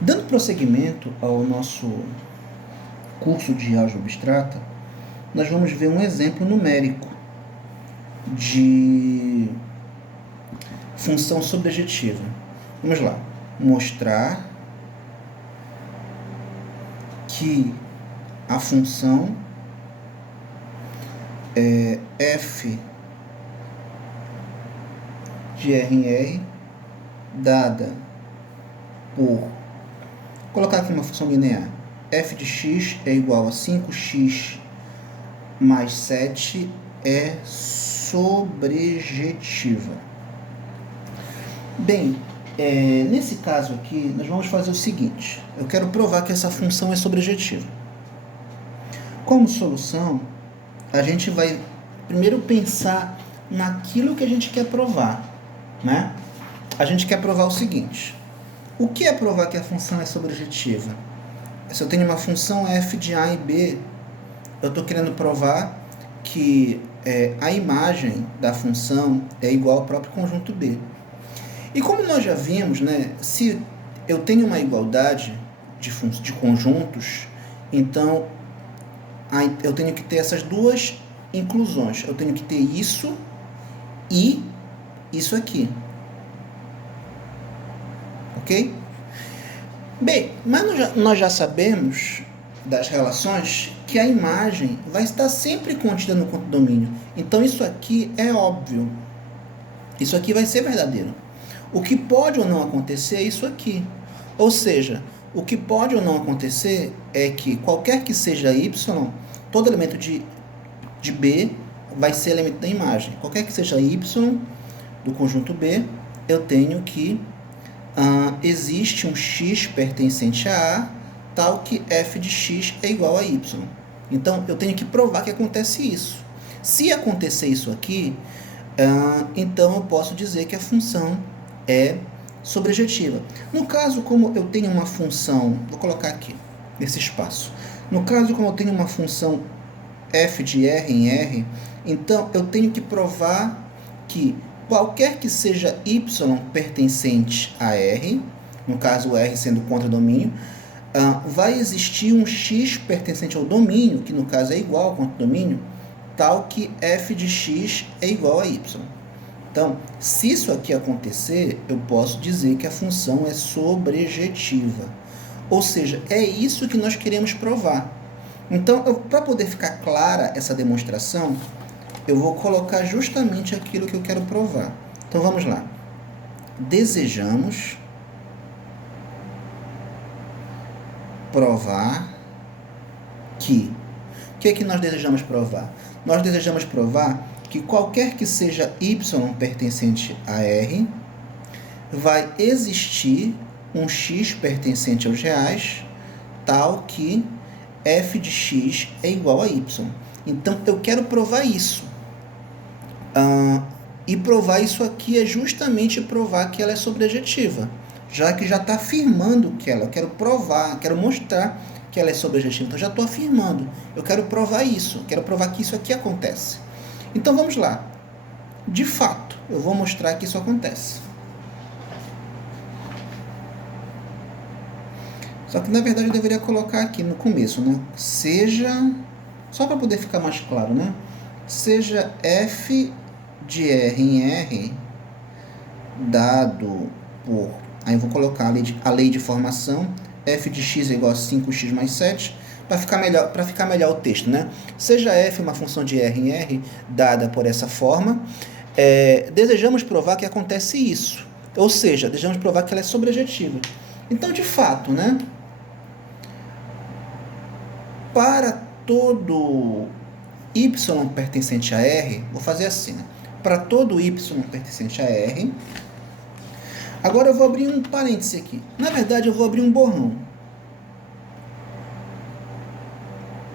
Dando prosseguimento ao nosso curso de álgebra abstrata, nós vamos ver um exemplo numérico de função sobrejetiva. Vamos lá. Mostrar que a função f de R em R dada por, vou colocar aqui uma função linear, f de x é igual a 5x mais 7 é sobrejetiva. Bem, nesse caso aqui, nós vamos fazer o seguinte. Eu quero provar que essa função é sobrejetiva. Como solução, a gente vai primeiro pensar naquilo que a gente quer provar, né? A gente quer provar o seguinte. O que é provar que a função é sobrejetiva? Se eu tenho uma função f de a e b, eu estou querendo provar que a imagem da função é igual ao próprio conjunto B. E como nós já vimos, né, se eu tenho uma igualdade de conjuntos, então eu tenho que ter essas duas inclusões. Eu tenho que ter isso e isso aqui. Ok? Bem, mas nós já sabemos das relações que a imagem vai estar sempre contida no domínio. Então isso aqui é óbvio. Isso aqui vai ser verdadeiro. O que pode ou não acontecer é isso aqui. Ou seja, o que pode ou não acontecer é que qualquer que seja y, todo elemento de B vai ser elemento da imagem. Qualquer que seja y do conjunto B, eu tenho que existe um x pertencente a A, tal que f de x é igual a y. Então, eu tenho que provar que acontece isso. Se acontecer isso aqui, então eu posso dizer que a função é sobrejetiva. No caso, como eu tenho uma função, vou colocar aqui, nesse espaço. No caso, como eu tenho uma função f de R em R, então eu tenho que provar que qualquer que seja y pertencente a R, no caso R sendo contradomínio, vai existir um x pertencente ao domínio, que no caso é igual ao contradomínio, tal que f de x é igual a y. Então, se isso aqui acontecer, eu posso dizer que a função é sobrejetiva. Ou seja, é isso que nós queremos provar. Então, para poder ficar clara essa demonstração, eu vou colocar justamente aquilo que eu quero provar. Então, vamos lá. Desejamos provar que... O que é que nós desejamos provar? Nós desejamos provar que qualquer que seja y pertencente a R, vai existir um x pertencente aos reais, tal que f de x é igual a y. Então, eu quero provar isso. E provar isso aqui é justamente provar que ela é sobrejetiva, já que já está afirmando que ela, eu quero provar, quero mostrar que ela é sobrejetiva. Então, já estou afirmando, eu quero provar isso, quero provar que isso aqui acontece. Então, vamos lá. De fato, eu vou mostrar que isso acontece. Só que, na verdade, eu deveria colocar aqui no começo, né? Seja, só para poder ficar mais claro, né? Seja f de R em R dado por... Aí eu vou colocar a lei de formação, f de x é igual a 5x mais 7, para ficar melhor o texto, né? Seja f uma função de R em R dada por essa forma, desejamos provar que acontece isso. Ou seja, desejamos provar que ela é sobrejetiva. Então, de fato, né? Para todo y pertencente a R, vou fazer assim, né? Para todo y pertencente a R, agora eu vou abrir um parêntese aqui. Na verdade, eu vou abrir um borrão.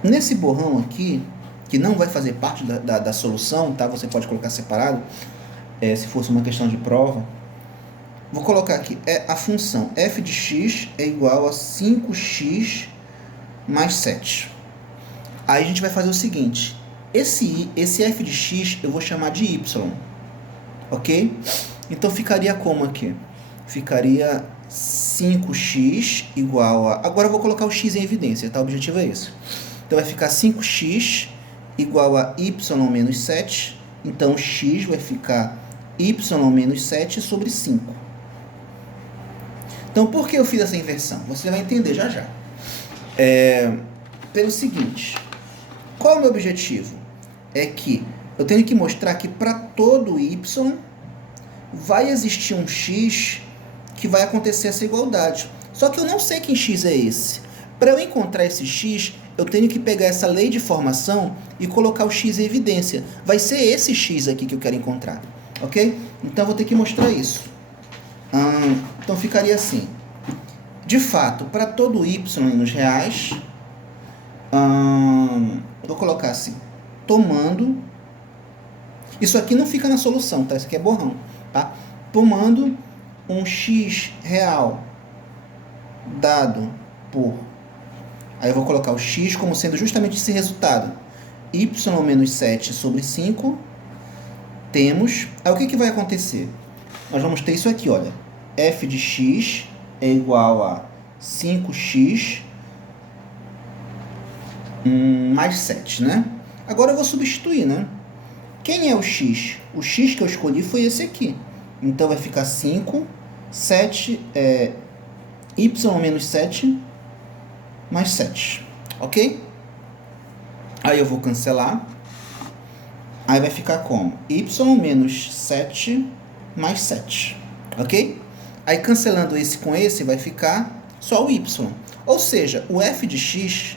Nesse borrão aqui, que não vai fazer parte da solução, tá? Você pode colocar separado, se fosse uma questão de prova. Vou colocar aqui, a função f de x é igual a 5x mais 7. Aí a gente vai fazer o seguinte, esse f de x eu vou chamar de y, ok? Então ficaria como aqui? ficaria 5x igual a... Agora eu vou colocar o x em evidência, tá? O objetivo é esse. Então vai ficar 5x igual a y menos 7. Então x vai ficar y menos 7 sobre 5. Então por que eu fiz essa inversão? Você vai entender já já. Pelo seguinte, qual é o meu objetivo? É que eu tenho que mostrar que para todo y vai existir um x que vai acontecer essa igualdade. Só que eu não sei que x é esse. Para eu encontrar esse x, eu tenho que pegar essa lei de formação e colocar o x em evidência. Vai ser esse x aqui que eu quero encontrar, ok? Então eu vou ter que mostrar isso. Então ficaria assim. De fato, para todo y nos reais, vou colocar assim, tomando... Isso aqui não fica na solução, tá? Isso aqui é borrão, tá? Tomando um x real dado por... Aí eu vou colocar o x como sendo justamente esse resultado. Y menos 7 sobre 5. Temos... Aí o que vai acontecer? Nós vamos ter isso aqui, olha. F de x é igual a 5x mais 7, né? Agora eu vou substituir, né? Quem é o x? O x que eu escolhi foi esse aqui. Então vai ficar 5, 7, y menos 7 mais 7, ok? Aí eu vou cancelar. Aí vai ficar como? Y menos 7 mais 7, ok? Aí cancelando esse com esse vai ficar só o y. Ou seja, o f de x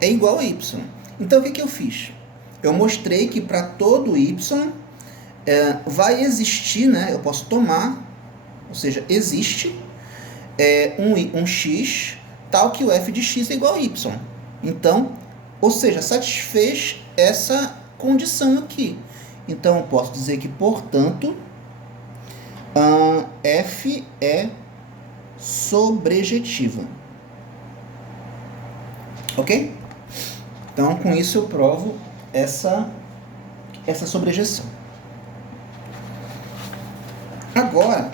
é igual a y. Então o que eu fiz? Eu mostrei que para todo y vai existir, né? Eu posso tomar, ou seja, existe um x tal que o f de x é igual a y. Então, ou seja, satisfez essa condição aqui. Então, eu posso dizer que, portanto, f é sobrejetiva. Ok? Então, com isso eu provo essa sobrejeção. Agora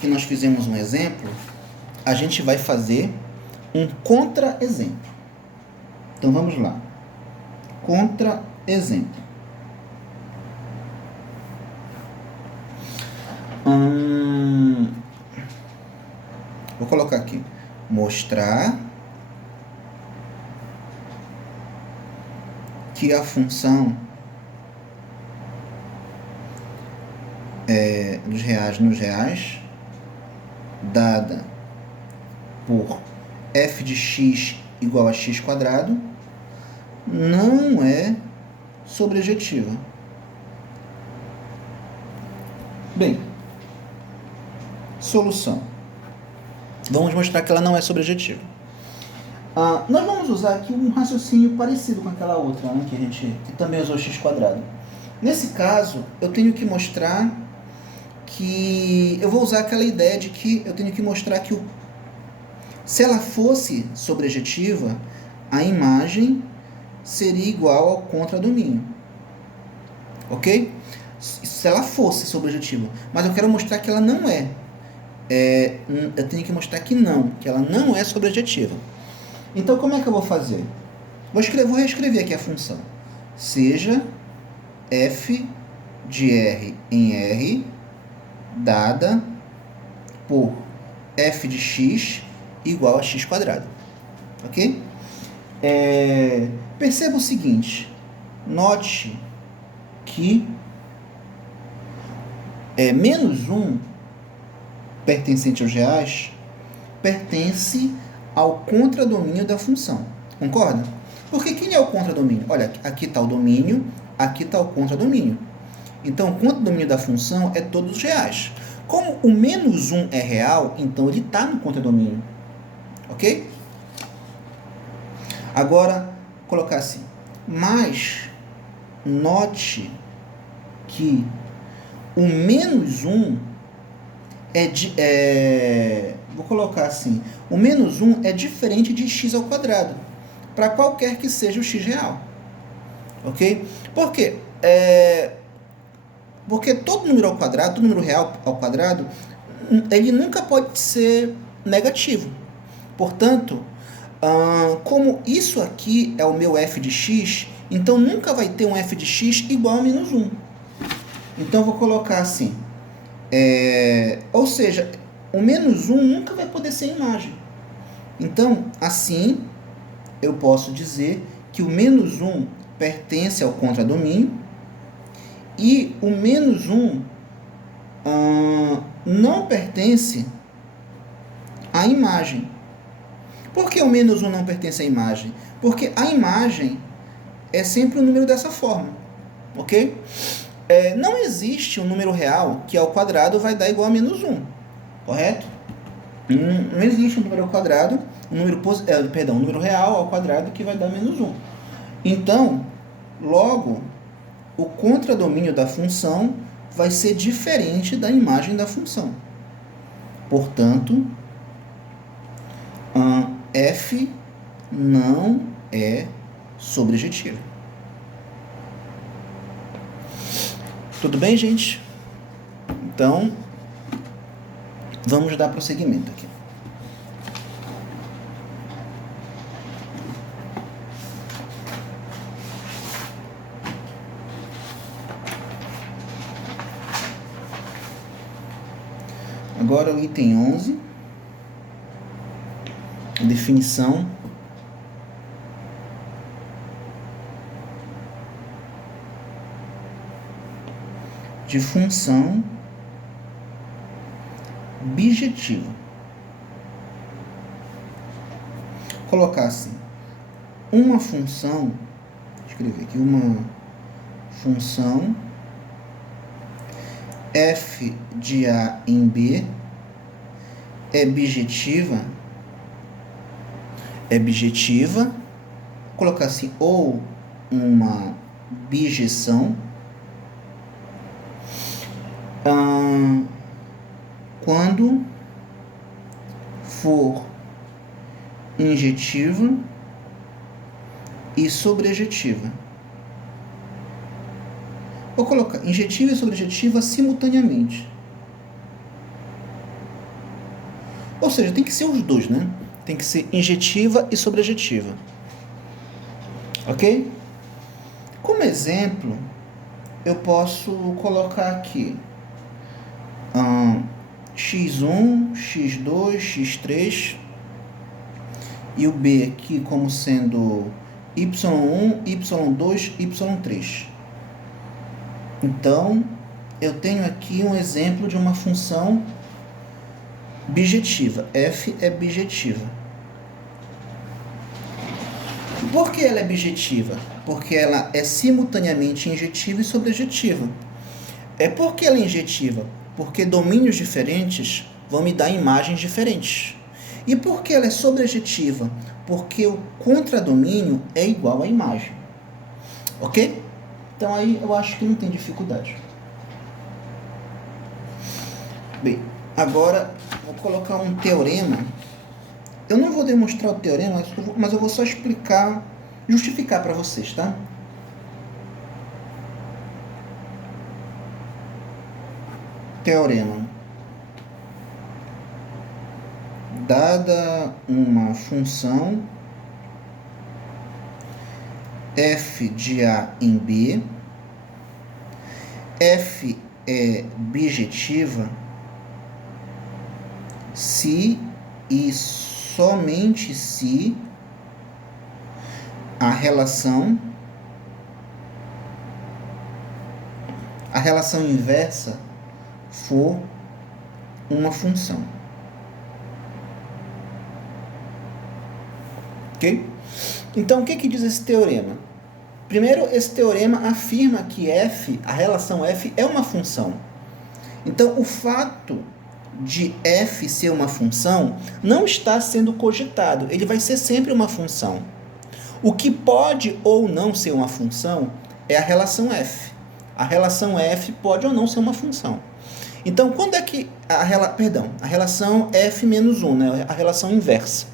que nós fizemos um exemplo, a gente vai fazer um contra-exemplo. Então, vamos lá. Contra-exemplo. Vou colocar aqui. Mostrar que a função dos reais nos reais, dada por f de x igual a x quadrado, não é sobrejetiva. Bem, solução. Vamos mostrar que ela não é sobrejetiva. Nós vamos usar aqui um raciocínio parecido com aquela outra, né, que também usou x quadrado. Nesse caso, eu tenho que mostrar que... Eu vou usar aquela ideia de que eu tenho que mostrar que se ela fosse sobrejetiva, a imagem seria igual ao contradomínio. Ok? Se ela fosse sobrejetiva. Mas eu quero mostrar que ela não é. Eu tenho que mostrar que ela não é sobrejetiva. Então, como é que eu vou fazer? Vou reescrever aqui a função. Seja f de r em r dada por f de x igual a x quadrado. Ok? Perceba o seguinte. Note que menos 1 pertencente aos reais pertence ao contradomínio da função. Concorda? Porque quem é o contradomínio? Olha, aqui está o domínio, aqui está o contradomínio. Então, o contradomínio da função é todos os reais. Como o menos 1 é real, então ele está no contradomínio. Ok? Agora, vou colocar assim. Mas, note que o menos 1 vou colocar assim. O menos 1 é diferente de x ao quadrado, para qualquer que seja o x real. Ok? Por quê? Porque todo número ao quadrado, todo número real ao quadrado, ele nunca pode ser negativo. Portanto, como isso aqui é o meu f de x, então nunca vai ter um f de x igual a menos 1. Então, eu vou colocar assim. Ou seja, o menos 1 nunca vai poder ser imagem. Então, assim, eu posso dizer que o menos 1 pertence ao contradomínio e o menos 1 não pertence à imagem. Por que o menos 1 não pertence à imagem? Porque a imagem é sempre um número dessa forma, ok? Não existe um número real que ao quadrado vai dar igual a menos 1, correto? Não existe um número ao quadrado, um número real ao quadrado que vai dar menos 1. Então, logo, o contradomínio da função vai ser diferente da imagem da função. Portanto, f não é sobrejetiva. Tudo bem, gente? Então, vamos dar prosseguimento aqui. Agora o item 11, a definição de função bijetiva. Vou colocar assim, uma função, escrever aqui, uma função f de A em B é bijetiva, vou colocar assim, ou uma bijeção, quando for injetiva e sobrejetiva. Vou colocar injetiva e sobrejetiva simultaneamente. Ou seja, tem que ser os dois, né? Tem que ser injetiva e sobrejetiva. Ok? Como exemplo, eu posso colocar aqui x1, x2, x3 e o b aqui como sendo y1, y2, y3. Então, eu tenho aqui um exemplo de uma função bijetiva. F é bijetiva. Por que ela é bijetiva? Porque ela é simultaneamente injetiva e sobrejetiva. Por que ela é injetiva? Porque domínios diferentes vão me dar imagens diferentes. E por que ela é sobrejetiva? Porque o contradomínio é igual à imagem. Ok? Então aí eu acho que não tem dificuldade. Bem, agora vou colocar um teorema. Eu não vou demonstrar o teorema, mas eu vou só explicar, justificar para vocês, tá? Teorema. Dada uma função f de A em B, f é bijetiva se e somente se a relação inversa for uma função. Ok? Então, o que diz esse teorema? Primeiro, esse teorema afirma que f, a relação f, é uma função. Então, o fato de f ser uma função não está sendo cogitado. Ele vai ser sempre uma função. O que pode ou não ser uma função é a relação f. A relação f pode ou não ser uma função. Então, quando é que a relação f menos 1, né? A relação inversa.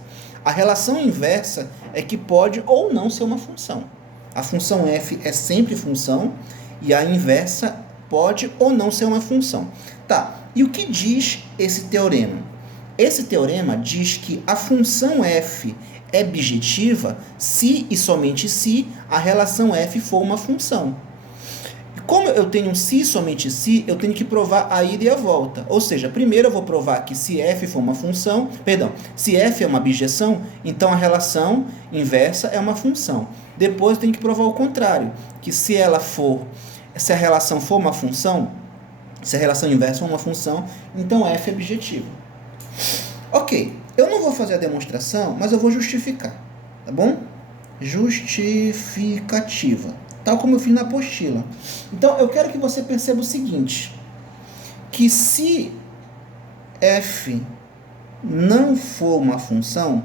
A relação inversa é que pode ou não ser uma função. A função f é sempre função e a inversa pode ou não ser uma função. Tá, E o que diz esse teorema? Esse teorema diz que a função f é bijetiva se e somente se a relação f for uma função. Como eu tenho um se e somente se, eu tenho que provar a ida e a volta. Ou seja, primeiro eu vou provar que se f for uma função, se f é uma bijeção, então a relação inversa é uma função. Depois eu tenho que provar o contrário, que se a relação for uma função, se a relação inversa for uma função, então f é bijetiva. Ok, eu não vou fazer a demonstração, mas eu vou justificar, tá bom? Justificativa, tal como eu fiz na apostila. Então, eu quero que você perceba o seguinte, que se f não for uma função,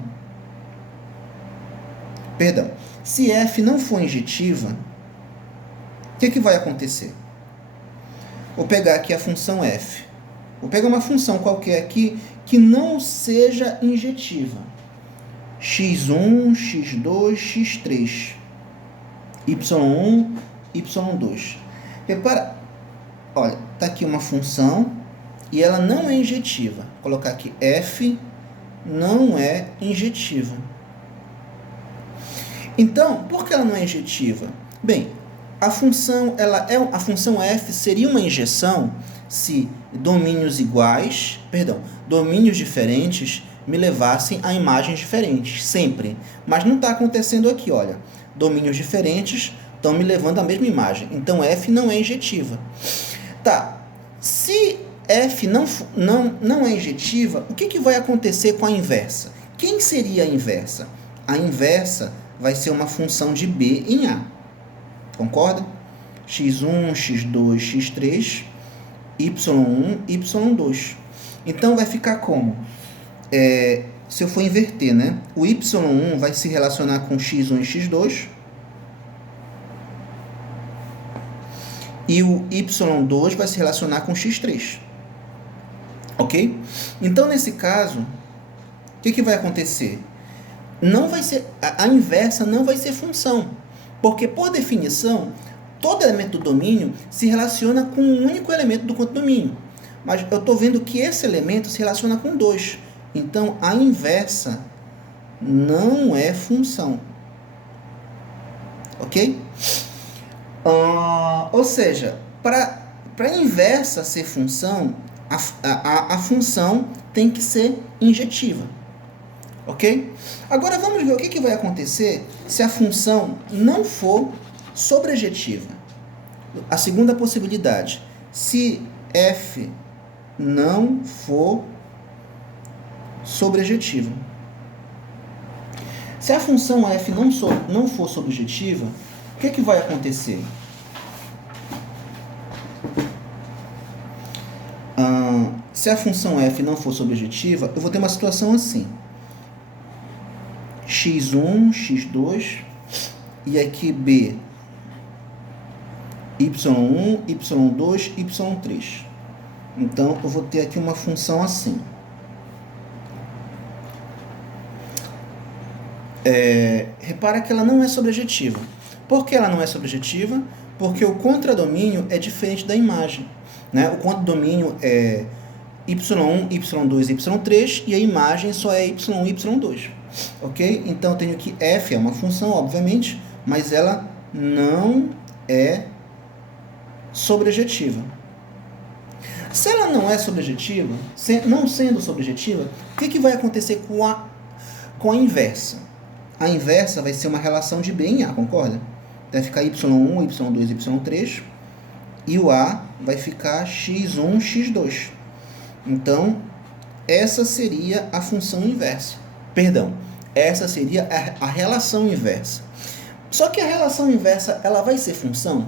se f não for injetiva, o que vai acontecer? Vou pegar aqui a função f. Vou pegar uma função qualquer aqui que não seja injetiva. x1, x2, x3. y1, y2. Repara, olha, está aqui uma função e ela não é injetiva. Vou colocar aqui f não é injetiva. Então, por que ela não é injetiva? Bem, a função f seria uma injeção se domínios diferentes me levassem a imagens diferentes, sempre. Mas não está acontecendo aqui, olha. Domínios diferentes estão me levando à mesma imagem. Então, f não é injetiva. Tá, se f não é injetiva, o que vai acontecer com a inversa? Quem seria a inversa? A inversa vai ser uma função de b em A. Concorda? x1, x2, x3, y1, y2. Então, vai ficar como? Se eu for inverter, né? O y1 vai se relacionar com x1 e x2. E o y2 vai se relacionar com x3. Ok? Então, nesse caso, o que vai acontecer? Não vai ser, a inversa não vai ser função. Porque, por definição, todo elemento do domínio se relaciona com um único elemento do condomínio. Mas eu estou vendo que esse elemento se relaciona com dois. Então, a inversa não é função. Ok? Ou seja, para a inversa ser função, a função tem que ser injetiva. Ok? Agora, vamos ver o que vai acontecer se a função não for sobrejetiva. A segunda possibilidade, se f não for sobrejetiva. Se a função f não for sobrejetiva, o que vai acontecer? Se a função f não for sobrejetiva, eu vou ter uma situação assim. x1, x2, e aqui b, y1, y2, y3. Então, eu vou ter aqui uma função assim. Repara que ela não é sobrejetiva. Por que ela não é sobrejetiva? Porque o contradomínio é diferente da imagem. Né? O contradomínio é y1, y2, y3, e a imagem só é y1, y2. Ok? Então, eu tenho que f é uma função, obviamente, mas ela não é sobrejetiva. Se ela não é sobrejetiva, não sendo sobrejetiva, o que vai acontecer com a inversa? A inversa vai ser uma relação de B em A, concorda? Vai ficar y1, y2, y3, e o A vai ficar x1, x2. Então, essa seria a função inversa. Essa seria a relação inversa. Só que a relação inversa, ela vai ser função?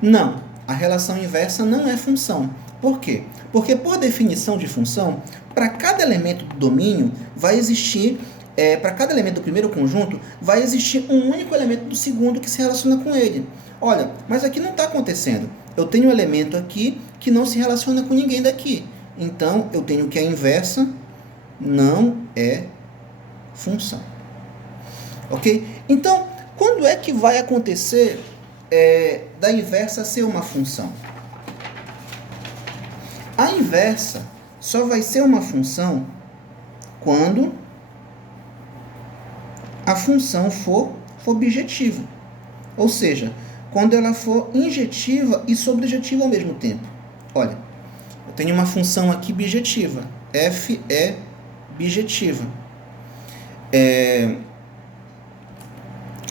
Não, a relação inversa não é função. Por quê? Porque, por definição de função, para cada elemento do domínio vai existir, para cada elemento do primeiro conjunto, vai existir um único elemento do segundo que se relaciona com ele. Olha, mas aqui não está acontecendo. Eu tenho um elemento aqui que não se relaciona com ninguém daqui. Então, eu tenho que a inversa não é função. Ok? Então, quando é que vai acontecer da inversa ser uma função? A inversa só vai ser uma função quando a função for objetiva. Ou seja, quando ela for injetiva e sobrejetiva ao mesmo tempo. Olha, eu tenho uma função aqui bijetiva. F é bijetiva.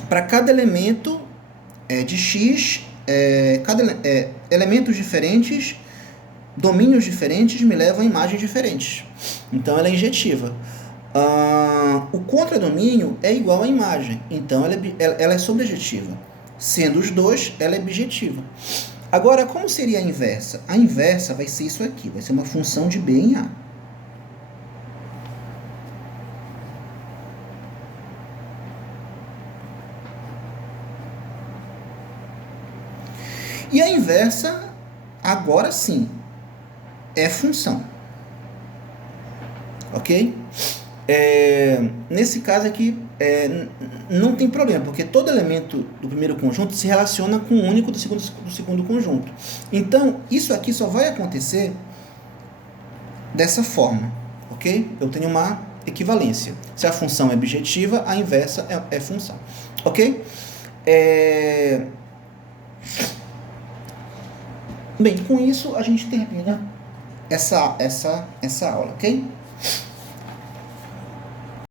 Para cada elemento de X, elementos diferentes, domínios diferentes me levam a imagens diferentes. Então, ela é injetiva. O contradomínio é igual à imagem. Então, ela é sobrejetiva. Sendo os dois, ela é bijetiva. Agora, como seria a inversa? A inversa vai ser isso aqui. Vai ser uma função de B em A. E a inversa, agora sim, é função. Ok? Nesse caso aqui, não tem problema, porque todo elemento do primeiro conjunto se relaciona com o único do segundo conjunto. Então, isso aqui só vai acontecer dessa forma. Ok? Eu tenho uma equivalência. Se a função é bijetiva, a inversa é função. Ok? Bem, com isso a gente termina essa aula, ok?